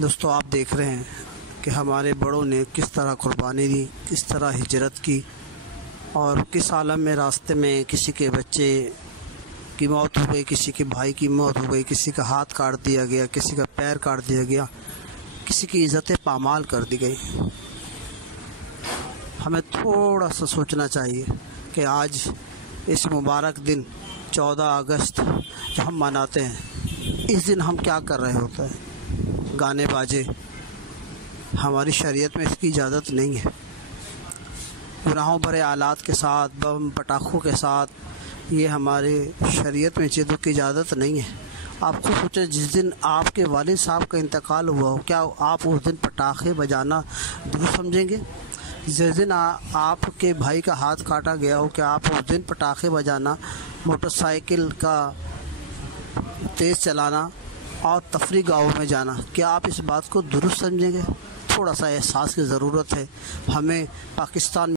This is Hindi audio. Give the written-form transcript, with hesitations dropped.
दोस्तों, आप देख रहे हैं कि हमारे बड़ों ने किस तरह कुर्बानी दी, किस तरह हिजरत की और किस आलम में रास्ते में किसी के बच्चे की मौत हो गई, किसी के भाई की मौत हो गई, किसी का हाथ काट दिया गया, किसी का पैर काट दिया गया, किसी की इज़्ज़त पामाल कर दी गई। हमें थोड़ा सा सोचना चाहिए कि आज इस मुबारक दिन 14 अगस्त जो हम मनाते हैं, इस दिन हम क्या कर रहे होते हैं। गाने बाजे, हमारी शरीयत में इसकी इजाज़त नहीं है। गुनाहों भरे आलात के साथ, बम पटाखों के साथ, ये हमारे शरीयत में चीज़ों की इजाज़त नहीं है। आप खुद सोचें, जिस दिन आपके वालिद साहब का इंतकाल हुआ हो, क्या आप उस दिन पटाखे बजाना दुरुस्त समझेंगे? जिस दिन आपके भाई का हाथ काटा गया हो, क्या आप उस दिन पटाखे बजाना, मोटरसाइकिल का तेज़ चलाना और तफरी गाहों में जाना, क्या आप इस बात को दुरुस्त समझेंगे? थोड़ा सा एहसास की ज़रूरत है। हमें पाकिस्तान